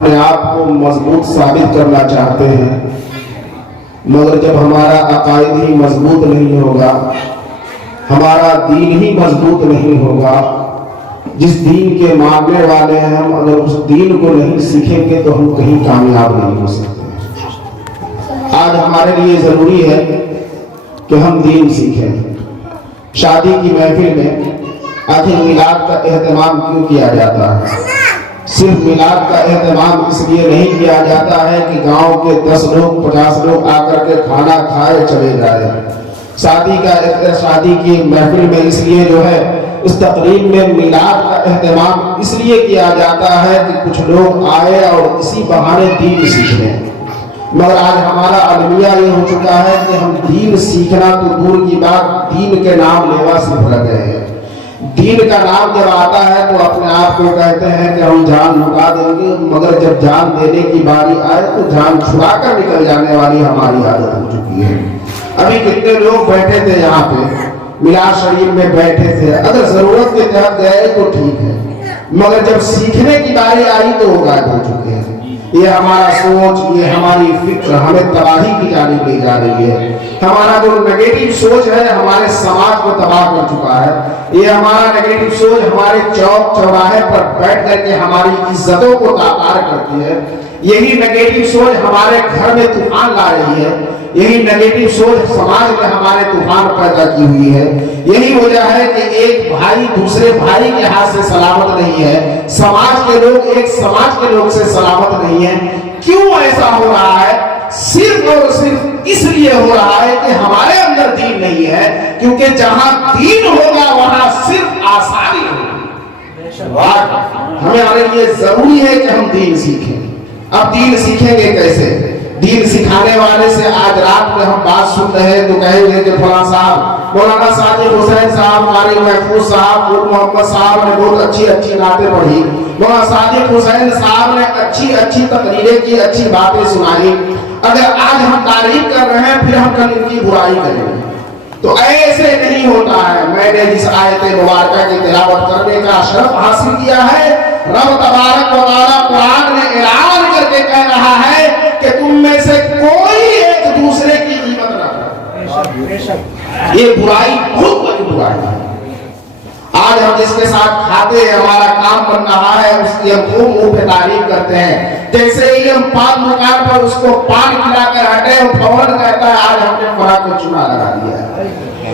اپنے آپ کو مضبوط ثابت کرنا چاہتے ہیں، مگر جب ہمارا عقائد ہی مضبوط نہیں ہوگا، ہمارا دین ہی مضبوط نہیں ہوگا، جس دین کے ماننے والے ہیں ہم اگر اس دین کو نہیں سیکھیں گے تو ہم کہیں کامیاب نہیں ہو سکتے۔ آج ہمارے لیے ضروری ہے کہ ہم دین سیکھیں۔ شادی کی محفل میں آخر میلاد کا اہتمام کیوں کیا جاتا ہے؟ صرف میلاد کا اہتمام اس لیے نہیں کیا جاتا ہے کہ گاؤں کے 10 لوگ 50 لوگ آ کر کے کھانا کھائے چلے جائے۔ شادی کی محفل میں اس لیے اس تقریب میں میلاد کا اہتمام اس لیے کیا جاتا ہے کہ کچھ لوگ آئے اور اسی بہانے دین سیکھ لیں۔ مگر آج ہمارا المیہ یہ ہو چکا ہے کہ ہم دین سیکھنا تو دور کی بات، دین کے نام لیوا صرف لگ گئے ہیں۔ دین کا نام جب آتا ہے تو اپنے آپ کو کہتے ہیں کہ ہم جان لٹا دیں گے، مگر جب جان دینے کی باری آئے تو جان چھڑا کر نکل جانے والی ہماری عادت ہو چکی ہے۔ ابھی کتنے لوگ بیٹھے تھے یہاں پہ، میلاد شریف میں بیٹھے تھے، اگر ضرورت کے تحت گئے تو ٹھیک ہے، مگر جب سیکھنے کی باری آئی تو وہ غائب ہو چکے ہیں۔ یہ ہمارا سوچ، یہ ہماری فکر ہمیں تباہی کی جانب لے جا رہی ہے۔ ہمارا جو نیگیٹو سوچ ہے ہمارے سماج کو تباہ کر چکا ہے۔ یہ ہمارا نیگیٹو سوچ ہمارے چوک چوراہے پر بیٹھ کر کے ہماری عزتوں کو تاکار کرتی ہے۔ یہی نیگیٹو سوچ ہمارے گھر میں طوفان لا رہی ہے۔ یہی نیگیٹو سوچ سماج میں ہمارے طوفان پیدا کی ہوئی ہے۔ یہی وجہ ہے کہ ایک بھائی دوسرے بھائی کے ہاتھ سے سلامت نہیں ہے، سماج کے لوگ ایک سماج کے لوگ سے سلامت نہیں ہے۔ کیوں ایسا ہو رہا ہے؟ صرف اور صرف اس لیے ہو رہا ہے کہ ہمارے اندر دین نہیں ہے، کیونکہ جہاں دین ہوگا وہاں صرف آسانی ہوگی۔ ہمارے لیے ضروری ہے کہ ہم دین سیکھیں۔ اب دین سیکھیں گے کیسے؟ دین سکھانے والے سے آج رات میں ہم بات سن رہے ہیں تو کہیں گے کہ فلاں صاحب مولانا صادق حسین صاحب، قاری محفوظ صاحب، نور محمد صاحب نے بہت اچھی نعتیں پڑھی، مولانا صادق حسین صاحب نے اچھی تقریریں کی، اچھی باتیں سنائی۔ اگر آج ہم تعریف کر رہے ہیں پھر ہم کل ان کی برائی کریں گے تو ایسے نہیں ہوتا ہے۔ میں نے جس آیت مبارکہ کی تلاوت کرنے کا شرف حاصل کیا ہے، رب تبارک و تعالیٰ قرآن نے اعلان کر کے کہہ رہا ہے کہ تم میں سے کوئی ایک دوسرے کی غیبت نہ کرے۔ یہ برائی بہت بڑی برائی ہے۔ آج ہم جس کے ساتھ کھاتے ہیں، ہمارا کام بن رہا ہے، اس کی ہم خوب منہ پہ تعریف کرتے ہیں۔ جیسے ہی ہم پان دکان پر اس کو پان کھلا کر ہٹے اور فوراً کہتا ہے آج ہم نے فلاں کو چونا لگا دیا ہے۔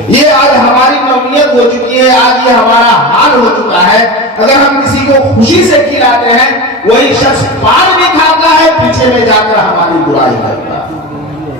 یہ آج ہماری نوعیت ہو چکی ہے، آج یہ ہمارا حال ہو چکا ہے۔ اگر ہم کسی کو خوشی سے کھلاتے ہیں، وہی شخص پان بھی کھاتا ہے، پیچھے میں جا کر ہماری برائی کرتا ہے۔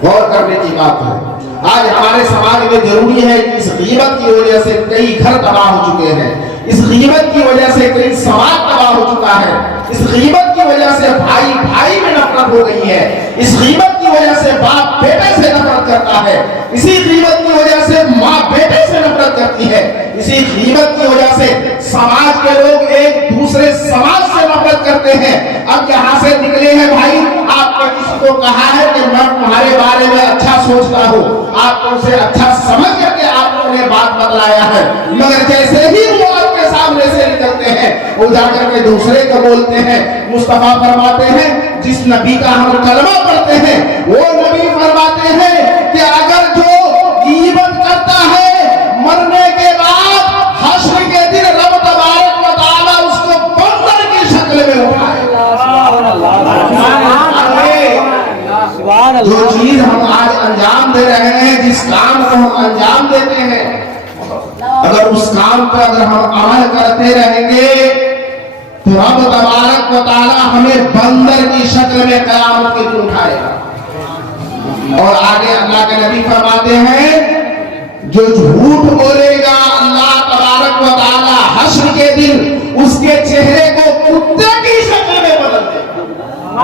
غور کرنے کی بات ہے۔ آج ہمارے سماج میں ضروری ہے کہ اس غیبت کی وجہ سے کئی گھر تباہ ہو چکے ہیں، اس غیبت کی وجہ سے کئی سماج تباہ ہو چکا ہے، اس غیبت کی وجہ سے بھائی بھائی میں نفرت ہو گئی ہے، اس غیبت کی وجہ سے باپ بیٹے سے نفرت کرتا ہے، اسی غیبت کی وجہ سے ماں بیٹے سے نفرت کرتی ہے، اسی غیبت کی وجہ سے سماج کے لوگ ایک دوسرے سماج سے نفرت کرتے ہیں۔ اب یہاں سے نکلے ہیں بھائی، آپ نے کسی کو کہا ہے کہ میں تمہارے بارے میں اچھا سوچتا ہوں، آپ کو اسے اچھا سمجھ کر کے آپ نے انہیں بات بتلایا ہے، مگر جیسے ہی وہ آپ کے سامنے سے نکلتے ہیں وہ جا کر کے دوسرے کو بولتے ہیں۔ مصطفیٰ فرماتے ہیں جس نبی کا ہم کلمہ پڑھتے ہیں وہ نبی فرماتے ہیں کہ اگر جو غیبت کرتا ہے مرنے کے بعد حشر کے دن رب تبارک و تعالیٰ اس کو بندر کی شکل میں اٹھائے۔ جو چیز ہم آج انجام دے رہے ہیں، جس کام کو ہم انجام دیتے ہیں، اگر اس کام پر اگر ہم عمل کرتے رہیں گے تو رب تبارک و تعالیٰ ہمیں بندر کی شکل میں قیامت کے دن اٹھائے گا۔ اور آگے اللہ کے نبی فرماتے ہیں جو جھوٹ بولے گا اللہ تبارک و تعالیٰ حشر کے دن اس کے چہرے کو کتے کی شکل میں بدل دے گا۔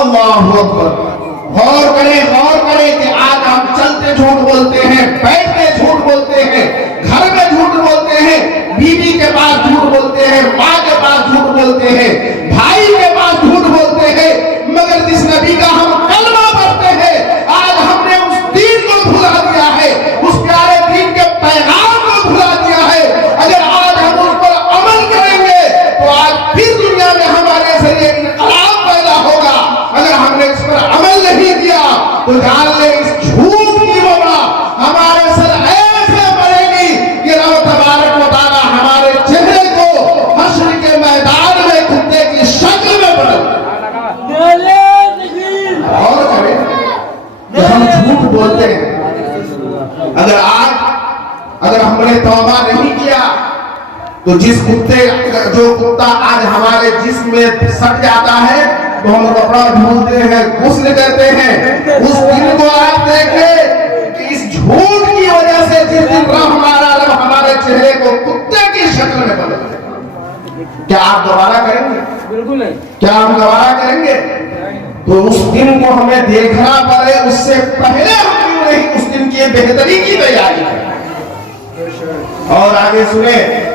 اللہ اکبر۔ غور کریں کہ آج ہم چلتے جھوٹ بولتے ہیں، بیٹھتے جھوٹ بولتے ہیں، گھر میں جھوٹ بولتے ہیں، بیوی کے پاس جھوٹ بولتے ہیں، ماں کے پاس جھوٹ بولتے ہیں، بھائی کے پاس جھوٹ بولتے ہیں، مگر جس نبی کا ہم کلمہ پڑھتے ہیں آج ہم نے اس دین کو بھلا دیا ہے، اس پیارے دین کے پیغام کو بھلا دیا ہے۔ اگر آج ہم اس پر عمل کریں گے تو آج پھر دنیا میں ہمارے ذریعے انقلاب پیدا نے توبہ نہیں کیا تو جو کتا آج ہمارے جسم میں سٹ جاتا ہے تو ہم کپڑا دھوتے ہیں، غسل کرتے ہیں، اس دن کو آپ دیکھیں کہ اس جھوٹ کی وجہ سے جس دن ہمارا رب ہمارے چہرے کو کتے کی شکل میں بدل دے، کیا آپ دوبارہ کریں گے؟ بالکل نہیں۔ کیا ہم دوبارہ کریں گے؟ تو اس دن کو ہمیں دیکھنا پڑے، اس سے پہلے ہم کیوں نہیں اس دن کی بہتری کی تیاری کریں۔ اور آگے سنیں،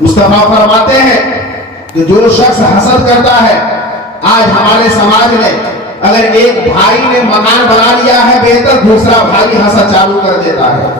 مصطفیٰ فرماتے ہیں کہ جو شخص حسد کرتا ہے، آج ہمارے سماج میں اگر ایک بھائی نے مکان بنا لیا ہے بہتر، دوسرا بھائی حسد چالو کر دیتا ہے۔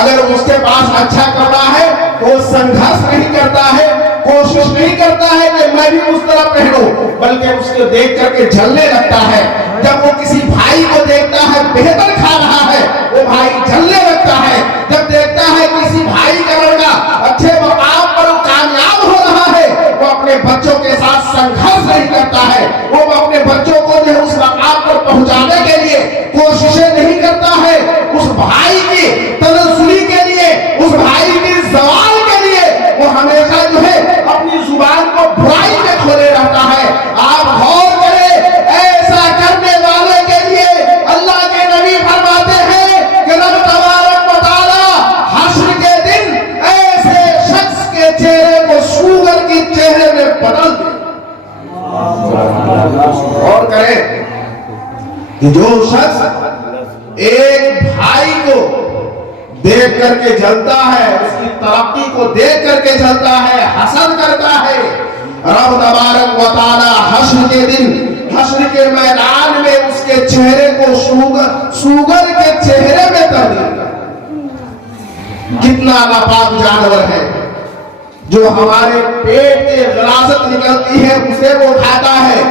اگر اس کے پاس اچھا کپڑا ہے وہ سنگھرش نہیں کرتا ہے، کوشش نہیں کرتا ہے کہ میں بھی اس طرح پہنوں، بلکہ اس کو دیکھ کر کے جلنے لگتا ہے۔ جب وہ کسی بھائی کو دیکھتا ہے بہتر کھا رہا ہے، وہ بھائی جلنے لگتا ہے۔ جب دیکھتا ہے کسی بھائی کا لڑکا اچھے مقام پر کامیاب ہو رہا ہے، وہ اپنے بچوں کے ساتھ سنگھرش نہیں کرتا ہے، وہ اپنے بچوں کو جو ہے اس مقام پر پہنچانے کے لیے کوششیں نہیں کرتا ہے، اس بھائی کی تنزلی کے لیے، اس بھائی کی زوال کے لیے وہ ہمیشہ جو ہے اپنی زبان کو برائی میں کھولے رہتا ہے۔ آپ غور کریں، ایسا کرنے والے کے لیے اللہ کے نبی فرماتے ہیں کہ رب تبارک و تعالی حشر کے دن ایسے شخص کے چہرے کو سوگر کی چہرے میں بدل دے۔ اور کریں کہ جو شخص ایک بھائی کو دیکھ کر کے جلتا ہے، اس کی ترقی کو دیکھ کر کے جلتا ہے، حسد کرتا ہے، رب تبارک و تعالی حشر کے دن، حشر کے میدان میں اس کے چہرے کو سوگر کے چہرے میں تبدیل کرتا ہے۔ کتنا ناپاک جانور ہے جو ہمارے پیٹ سے غلاظت نکلتی ہے اسے وہ کھاتا ہے،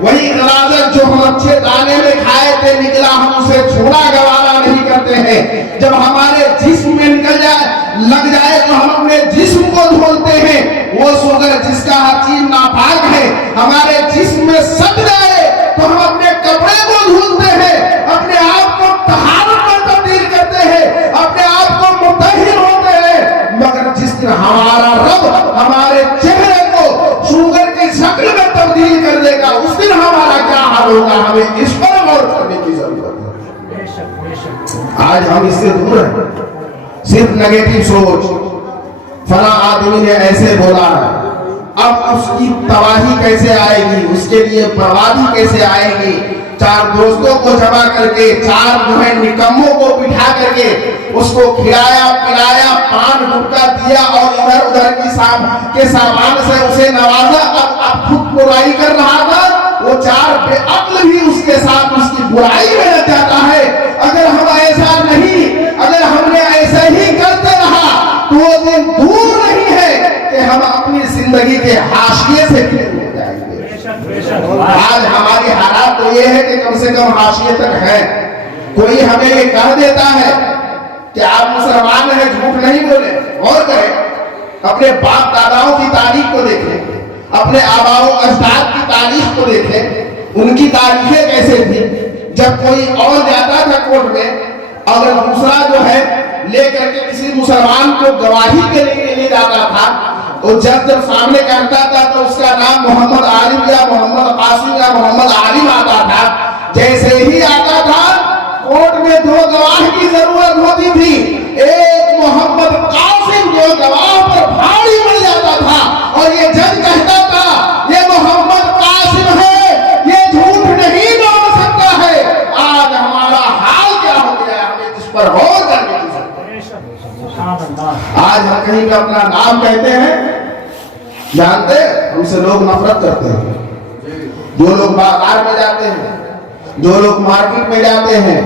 وہی غلاظت جو ہم اچھے دانے میں کھائے تھے نکلا ہم اسے چھوڑا گوارا نہیں کرتے ہیں۔ جب ہمارے جسم میں نکل جائے لگ جائے تو ہم اپنے جسم کو دھولتے ہیں۔ وہ سوگر جس کا ہر چیز ناپاک ہے ہمارے جسم میں سٹ جائے تو ہم اپنے کپڑے کو دھولتے ہیں، اپنے آپ کو طہارت میں تبدیل کرتے ہیں، اپنے آپ کو مطہر ہوتے ہیں۔ مگر جس دن ہمارا رب ہمارے چہرے کو شوگر کی شکل میں تبدیل کر دے گا اس دن ہمارا کیا حال ہوگا، ہمیں اس پر غور کرنے کی ضرورت ہے۔ آج ہم اس سے دور ہیں، صرف نگیٹو سوچ، فلاں آدمی نے ایسے بولا ہے، اب اس کی تباہی کیسے آئے گی، اس کے لیے بربادی کیسے آئے گی۔ چار دوستوں کو جمع کر کے، چار جو ہے نکموں کو بٹھا کر کے اس کو کھلایا پلایا، پان گٹکا دیا اور ادھر ادھر کے سامان سے اسے نوازا، اب خود برائی کر رہا تھا، وہ چار بے عقل بھی اس کے ساتھ اس کی برائی میں لگ جاتا ہے۔ اگر ہم ایسا نہیں، اگر ہم نے ایسا ہی کرتے رہا تو وہ دن دور نہیں ہے کہ ہم اپنی زندگی کے حاشیے سے کھڑے ہو جائیں گے۔ آج ہماری حالات تو یہ ہے کہ کم سے کم حاشیے تک ہے۔ کوئی ہمیں یہ کہہ دیتا ہے کہ آپ مسلمان ہیں، جھوٹ نہیں بولے، اور کریں اپنے باپ داداؤں کی تاریخ کو دیکھیں، اپنے آباء و اجداد کی تاریخ کو دیکھیں، ان کی تاریخیں کیسے تھی۔ جب کوئی اور جاتا تھا کورٹ میں اور دوسرا جو ہے لے کر کے کسی مسلمان کو گواہی کے لیے لے جاتا تھا، تو جب سامنے کرتا تھا تو اس کا نام محمد عالم یا محمد قاسم یا محمد عالم آتا تھا۔ جیسے ہی آتا تھا کورٹ میں دو گواہ کی ضرورت ہوتی تھی، ایک محمد قاسم جو گواہ پر بھاری پڑ جاتا تھا اور یہ جج کہتا تھا یہ محمد قاسم ہے، یہ جھوٹ نہیں بول سکتا ہے۔ آج ہمارا حال کیا ہو گیا ہے، ہمیں اس پر غور کرنے کی ضرورت ہے۔ آج ہم کہیں پہ اپنا نام کہتے ہیں، جانتے ہم سے لوگ نفرت کرتے ہیں۔ جو لوگ بازار میں جاتے ہیں، جو لوگ مارکیٹ میں جاتے ہیں،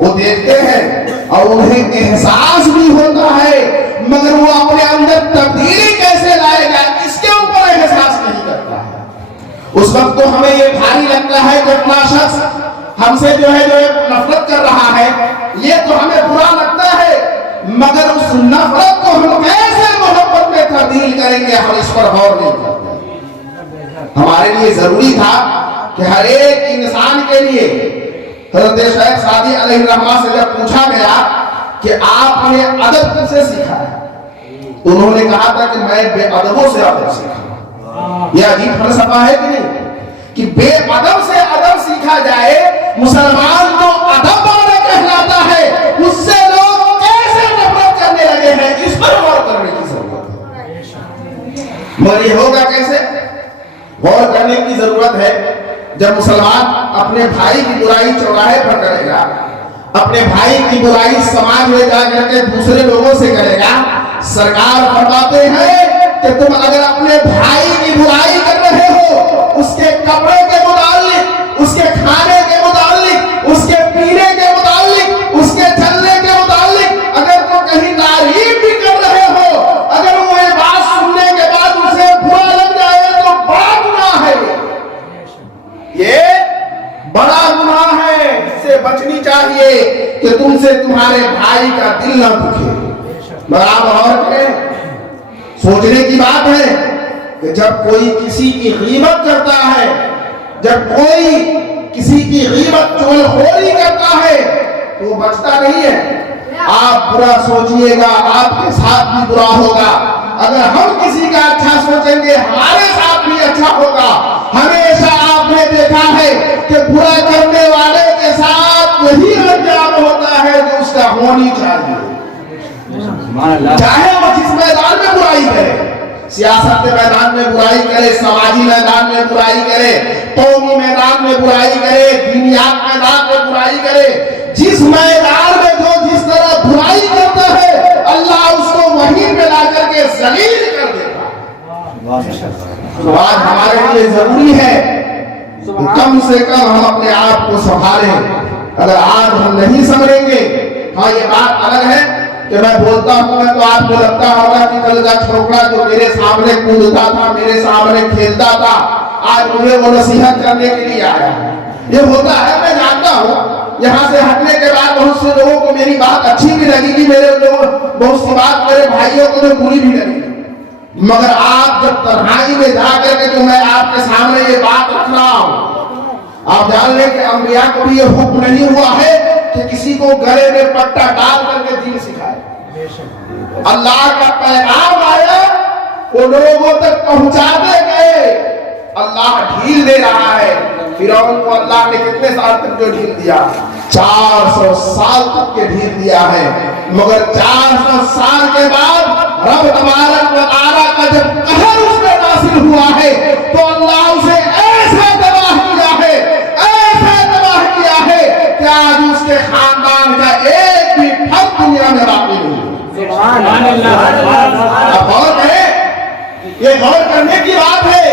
وہ دیکھتے ہیں اور انہیں احساس بھی ہوتا ہے، مگر وہ اپنے اندر تبدیلی کیسے لائے گا اس کے اوپر احساس نہیں کرتا ہے۔ اس وقت تو ہمیں یہ بھاری لگتا ہے کہ اپنا شخص ہم سے جو ہے نفرت کر رہا ہے، یہ تو ہمیں برا لگتا ہے، مگر اس نفرت کو ہم کیسے محبت میں تبدیل کریں گے، ہم اس پر غور نہیں کرتے۔ ہمارے لیے ضروری تھا کہ ہر ایک انسان کے لیے حضرت شیخ سعدی علیہ الرحمہ سے جب پوچھا گیا کہ آپ نے ادب کب سے سیکھا ہے، انہوں نے کہا تھا کہ میں بے ادبوں سے ادب سیکھا. یہ عجیب فلسفہ ہے کہ نہیں کہ بے ادب سے ادب سیکھا جائے. مسلمان تو ادب والا کہلاتا ہے, اس سے لوگ کیسے نفرت کرنے لگے ہیں, اس پر غور کرنے کی ضرورت ہے. مگر یہ ہوگا کیسے؟ غور کرنے کی ضرورت ہے جب مسلمان اپنے بھائی کی برائی چوراہے پر کرے گا, اپنے بھائی کی برائی سماج میں جا کر کے دوسرے لوگوں سے کرے گا. سرکار فرماتے ہیں کہ تم اگر اپنے بھائی کی برائی کر رہے ہو, اس کے کپڑے کے متعلق, اس کے کھانے کے متعلق, اس کے پینے کے متعلق, اس کے چلنے کے متعلق اگر تو کہیں تعریف بھی کر رہے ہو, اگر وہ یہ بات سننے کے بعد اسے برا لگ جائے تو بڑا گناہ ہے. یہ بڑا گناہ ہے, اس سے بچنی چاہیے کہ تم سے تمہارے بھائی کا دل نہ دکھے. برابر اور کریں. سوچنے کی بات ہے کہ جب کوئی کسی کی غیبت کرتا ہے, جب کوئی کسی کی غیبت چغلخوری کرتا ہے تو وہ بچتا نہیں ہے. آپ برا سوچئے گا, آپ کے ساتھ بھی برا ہوگا. اگر ہم کسی کا اچھا سوچیں گے ہمارے ساتھ بھی اچھا ہوگا. ہمیشہ آپ نے دیکھا ہے کہ برا کرنے والے کے ساتھ وہی انجام ہوتا ہے جو اس کا ہونی چاہیے. چاہے وہ جس میدان میں برائی کرے, سیاست کے میدان میں برائی کرے, سماجی میدان میں برائی کرے, قومی میدان میں برائی کرے, دینیات میدان میں برائی کرے, جس میدان میں جو جس طرح برائی کرتا ہے اللہ اس کو وہیں پہ لا کر کے ذلیل کر دیتا. تو آج ہمارے لیے ضروری ہے کم سے کم ہم اپنے آپ کو سنبھالیں. اگر آج ہم نہیں سنبھلیں گے, ہاں یہ بات الگ ہے کہ میں بولتا ہوں میں تو آپ کو لگتا ہوگا کہ کل کا چھوکرا جو میرے سامنے کودتا تھا, میرے سامنے کھیلتا تھا, آج مجھے وہ نصیحت کرنے کے لیے آیا. یہ ہوتا ہے, میں جانتا ہوں. یہاں سے ہٹنے کے بعد بہت سے لوگوں کو میری بات اچھی بھی لگی گی, میرے لوگوں بہت سی بات میرے بھائیوں کو تو بری بھی لگی. مگر آپ جب تنہائی میں جا کر کے جو میں آپ کے سامنے یہ بات رکھ رہا ہوں, آپ جان لیں کہ انبیاء کو بھی یہ حکم نہیں ہوا ہے کہ کسی کو گلے میں پٹا ڈال کر کے دین سکھائے. اللہ کا پیغام آیا, وہ لوگوں تک پہنچاتے گئے. اللہ ڈھیل دے رہا ہے. فرعون کو اللہ نے کتنے سال تک جو ڈھیل دیا, 400 سال تک کے ڈھیل دیا ہے. مگر 400 سال کے بعد رب تبارک و تعالیٰ کا جب قہر اس پہ نازل ہوا ہے تو اللہ اسے ایسا تباہ کیا ہے, ایسا تباہ کیا ہے کہ آج اس کے خاندان کا ایک بھی فرد دنیا میں باقی نہیں. اب غور کریں, یہ غور کرنے کی بات ہے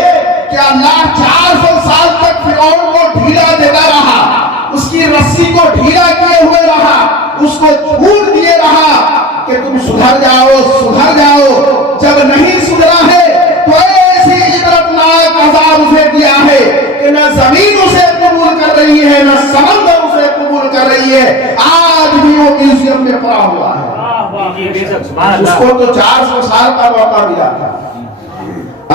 کہ اللہ 400 سال تک فرعون کو ڈھیلا دیتا رہا, اس کی رسی کو ڈھیلا کیے ہوئے رہا, اس کو چھوڑ دیے رہا کہ تم سدھر جاؤ, سدھر جاؤ. جب نہیں سدھرا ہے تو ایسی عبرتناک عذاب اسے دیا ہے کہ نہ زمین اسے قبول کر رہی ہے, نہ سمندر اسے قبول کر رہی ہے. آج بھی وہ میوزیم میں پڑا ہوا ہے. اس کو تو 400 سال کا موقع ملا تھا,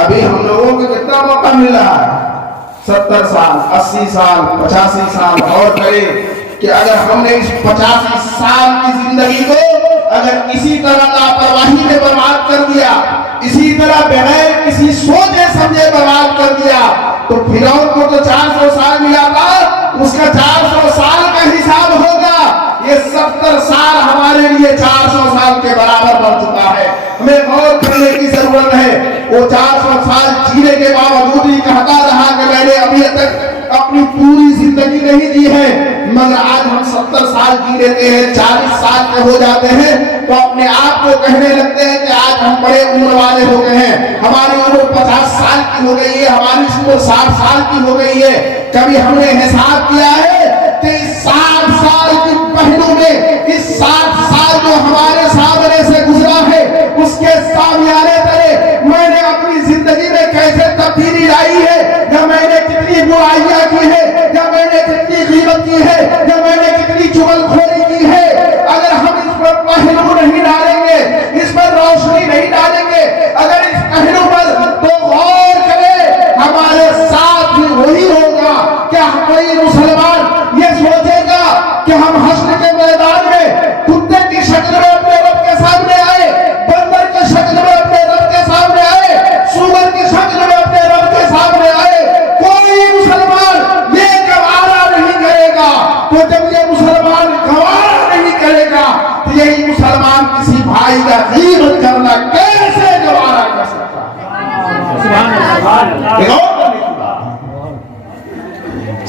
ابھی ہم لوگوں کو کتنا موقع مل رہا ہے, 70 سال, 80 سال, 85 سال. اور کریں کہ اگر ہم نے اس 85 سال کی زندگی کو اگر اسی طرح لاپرواہی میں برباد کر دیا, اسی طرح بغیر کسی سوچے سمجھے برباد کر دیا, تو فرعون کو تو 400 سال ملا تھا, اس کا 400 سال کا حساب ہوگا. یہ 70 سال ہمارے لیے 400 سال کے برابر بن چکا ہے. ہمیں غور کرنے کی ضرورت ہے. وہ 400 سال جینے کے باوجود ہی کہتا رہا کہ میں نے ابھی تک اپنی پوری زندگی نہیں دی ہے, مگر آج ہم 70 سال جی لیتے ہیں, 40 سال کے ہو جاتے ہیں تو اپنے آپ کو کہنے لگتے ہیں کہ آج ہم بڑے عمر والے ہو گئے ہیں, ہماری عمر 50 سال کی ہو گئی ہے, ہماری عمر 60 سال کی ہو گئی ہے. کبھی ہم نے حساب کیا ہے کہ اس 60 سال کی پہلو میں, اس 60 سال جو ہمارے سامنے سے گزرا ہے اس کے سامیانے تلے میں نے اپنی زندگی میں کیسے تبدیلی لائی ہے, یا میں نے کتنی برائیاں کی ہے, یا میں نے کتنی غیبت کی ہے, یا میں نے کتنی چغلخوری کی ہے. اگر ہم اس پر پہلو نہیں ڈالیں گے, اس پر روشنی نہیں ڈالیں گے, اگر اس پہلو پر تو غور کرے ہمارے ساتھ بھی وہی ہوگا. کیا کوئی مسلمان یہ سوچے گا کہ ہم حشر کے میدان میں کتے کی شکل میں اپنے رب کے سامنے آئے, بندر کی شکل میں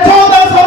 1400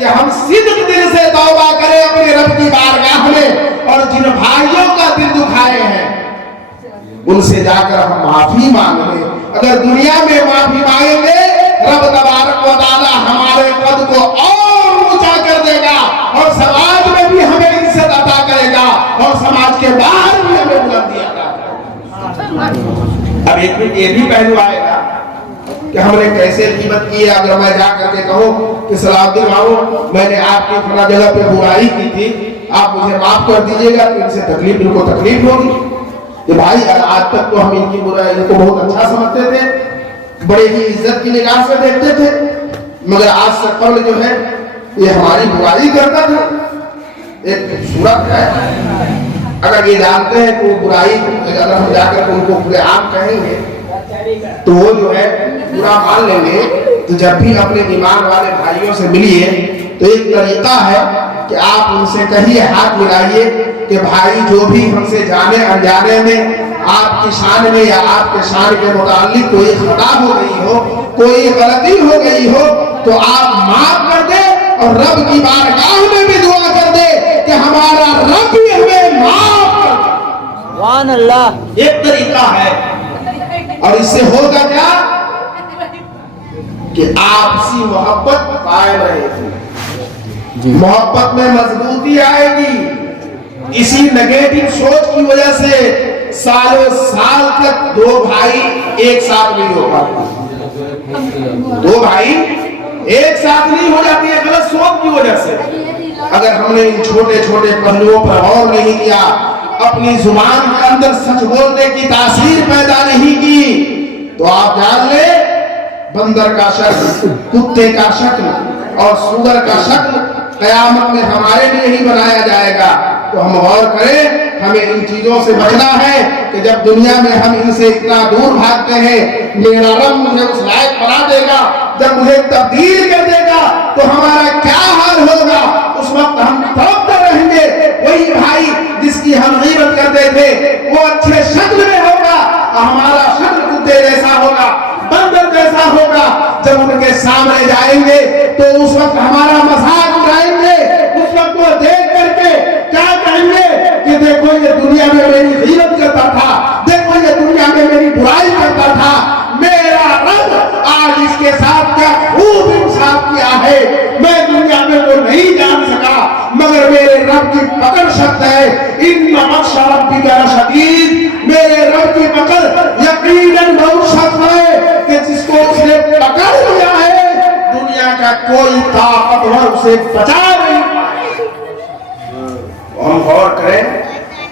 کہ ہم صدق دل سے توبہ کریں اپنے رب کی بارگاہ میں، اور جن بھائیوں کا دل دکھائے ہیں ان سے جا کر ہم معافی مانگ لیں۔ اگر دنیا میں معافی مانگیں گے، رب تبارک و تعالی ہمارے قد کو اور اونچا کر دے گا، اور سماج میں بھی ہمیں عزت عطا کرے گا، اور سماج کے باہر بھی ہمیں بلندی عطا کرے گا۔ اب ایک یہ بھی پہلو آئے گا کہ ہم نے کیسے قیمت کی ہے۔ اگر میں جا کر کے کہوں کہ صلاح الدین مامو میں نے آپ کی فلاں جگہ پہ برائی کی تھی، آپ مجھے معاف کر دیجیے گا، تو ان کو تکلیف ہوگی کہ بھائی آج تک تو ہم ان کی برائی ان کو بہت اچھا سمجھتے تھے، بڑے ہی عزت کی نگاہ سے دیکھتے تھے، مگر آج سے قبل جو ہے یہ ہماری برائی کرتا تھا۔ ایک صورت ہے، اگر یہ جانتے ہیں کہ وہ برائی اگر ہم جا کر ان کو کھلے عام کہیں گے تو وہ جو ہے برا مان لیں گے، تو جب بھی اپنے ایمان والے بھائیوں سے ملیے تو ایک طریقہ ہے کہ آپ ان سے کہیے، ہاتھ ملائیے کہ بھائی جو بھی ہم سے جانے انجانے میں آپ کی شان میں یا آپ کے شان کے متعلق کوئی خطا ہو گئی ہو، کوئی غلطی ہو گئی ہو، تو آپ معاف کر دیں، اور رب کی بارگاہ میں بھی دعا کر دے کہ ہمارا رب بھی ہمیں معاف کر دے۔ سبحان اللہ۔ ایک طریقہ ہے، اور اس سے ہوگا کیا کہ آپسی محبت قائم رہے گی، محبت میں مضبوطی آئے گی۔ اسی نیگیٹو سوچ کی وجہ سے سالوں سال تک دو بھائی ایک ساتھ نہیں ہو پاتے، دو بھائی ایک ساتھ نہیں ہو جاتی ہے غلط سوچ کی وجہ سے۔ اگر ہم نے ان چھوٹے چھوٹے پہلوؤں پر غور نہیں کیا، اپنی زبان کے اندر سچ بولنے کی تاثیر پیدا نہیں کی، تو آپ جان لیں بندر کا شکل، کتے کا شکل اور سور کا شکل قیامت میں ہمارے لیے ہی بنایا جائے گا۔ تو ہم غور کریں، ہمیں ان چیزوں سے بچنا ہے کہ جب دنیا میں ہم ان سے اتنا دور بھاگتے ہیں، میرا رب مجھے اس لائق بنا دے گا، جب مجھے تبدیل کر دے گا تو ہمارا کیا حال ہوگا؟ اس وقت ہم تڑپتے رہیں گے۔ وہی بھائی جس کی ہم غیبت کرتے تھے وہ اچھے شکل میں ہوگا، ہمارا شکل کتے جیسا ہوگا، بندر جیسا ہوگا۔ جب ان کے سامنے جائیں گے تو اس وقت ہمارا مذاق اڑائیں گے، اس وقت وہ دیکھ کر کے کیا کہیں گے کہ دیکھو یہ دنیا میں میری غیبت کرتا تھا، دیکھو یہ دنیا میں میری برائی کرتا تھا، میرا رب آج اس کے ساتھ کیا خوب انصاف کیا ہے۔ میں دنیا میں وہ نہیں جان سکا، مگر میرے رب کی پکڑ سخت ہے۔ ان بطش ربک لشدید، میرے رب کی پکڑ یقیناً بہت سخت ہے کہ جس کو اس نے پکڑ لیا ہے دنیا کا کوئی طاقتور اسے بچا نہیں پائے۔ ہم غور کریں،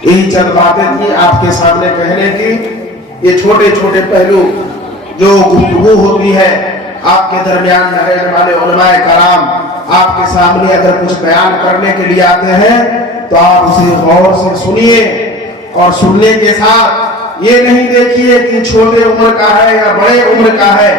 یہی چند باتیں تھی آپ کے سامنے کہنے کی۔ یہ چھوٹے چھوٹے پہلو جو گفتگو ہوتی ہے آپ کے درمیان رہنے والے علماء کرام آپ کے سامنے اگر کچھ بیان کرنے کے لیے آتے ہیں تو آپ اسے غور سے سنیے، اور سننے کے ساتھ یہ نہیں دیکھیے کہ چھوٹے عمر کا ہے یا بڑے عمر کا ہے،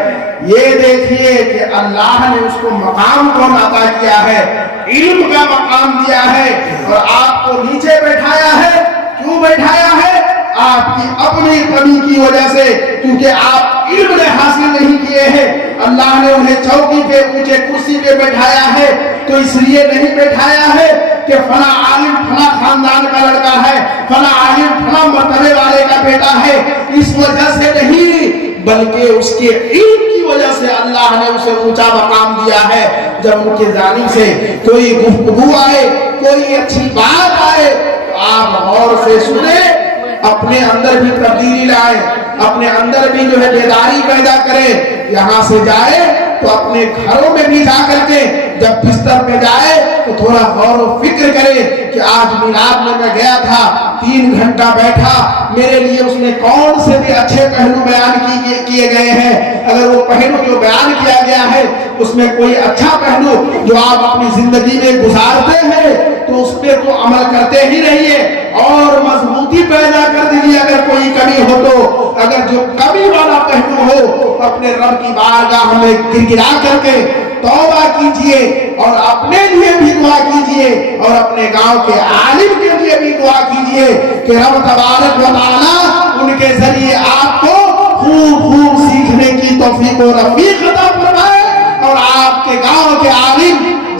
یہ دیکھیے کہ اللہ نے اس کو مقام کون عطا کیا ہے، علم کا مقام دیا ہے، اور آپ کو نیچے بیٹھایا ہے۔ کیوں بیٹھایا ہے؟ آپ کی اپنی کمی کی وجہ سے، کیونکہ آپ علم نے حاصل نہیں کیے ہیں۔ اللہ نے انہیں چوکی پہ اونچے کرسی پہ بیٹھایا ہے تو اس لیے نہیں بیٹھایا ہے کہ فلاں عالم فلاں خاندان کا لڑکا ہے، فلاں عالم فلاں مرتبے والے کا بیٹا ہے، اس وجہ سے نہیں، بلکہ اس کے علم کی وجہ سے اللہ نے اسے اونچا مقام دیا ہے۔ جب ان کی جانب سے کوئی گفتگو آئے، کوئی اچھی بات آئے تو آپ غور سے سنیں، اپنے اندر بھی تبدیلی لائیں، اپنے اندر بھی جو ہے بیداری پیدا کریں۔ یہاں سے جائے تو اپنے گھروں میں بھی جا کر کے جب بستر پہ جائے تو تھوڑا غور و فکر کرے کہ آج میلاد میں گیا تھا، 3 گھنٹہ بیٹھا، میرے لیے اس میں کون سے بھی اچھے پہلو بیان کیے گئے ہیں۔ اگر وہ پہلو جو بیان کیا گیا ہے اس میں کوئی اچھا پہلو جو آپ اپنی زندگی میں گزارتے ہیں تو اس پہ تو عمل کرتے ہی رہیے، اور مضبوطی پیدا کر دیجیے اگر کوئی کمی ہو تو۔ اگر جو کمی والا پہلو ہو اپنے رب کی بارگاہ میں گڑگڑا کر کے توبہ کیجئے، اور اپنے لیے بھی دعا کیجئے، اور اپنے گاؤں کے عالم کے لیے بھی دعا کیجئے کہ رب تبارک و تعالی ان کے ذریعے آپ کو خوب سیکھنے کی توفیق و رفیق عطا فرمائے، اور آپ کے گاؤں کے عالم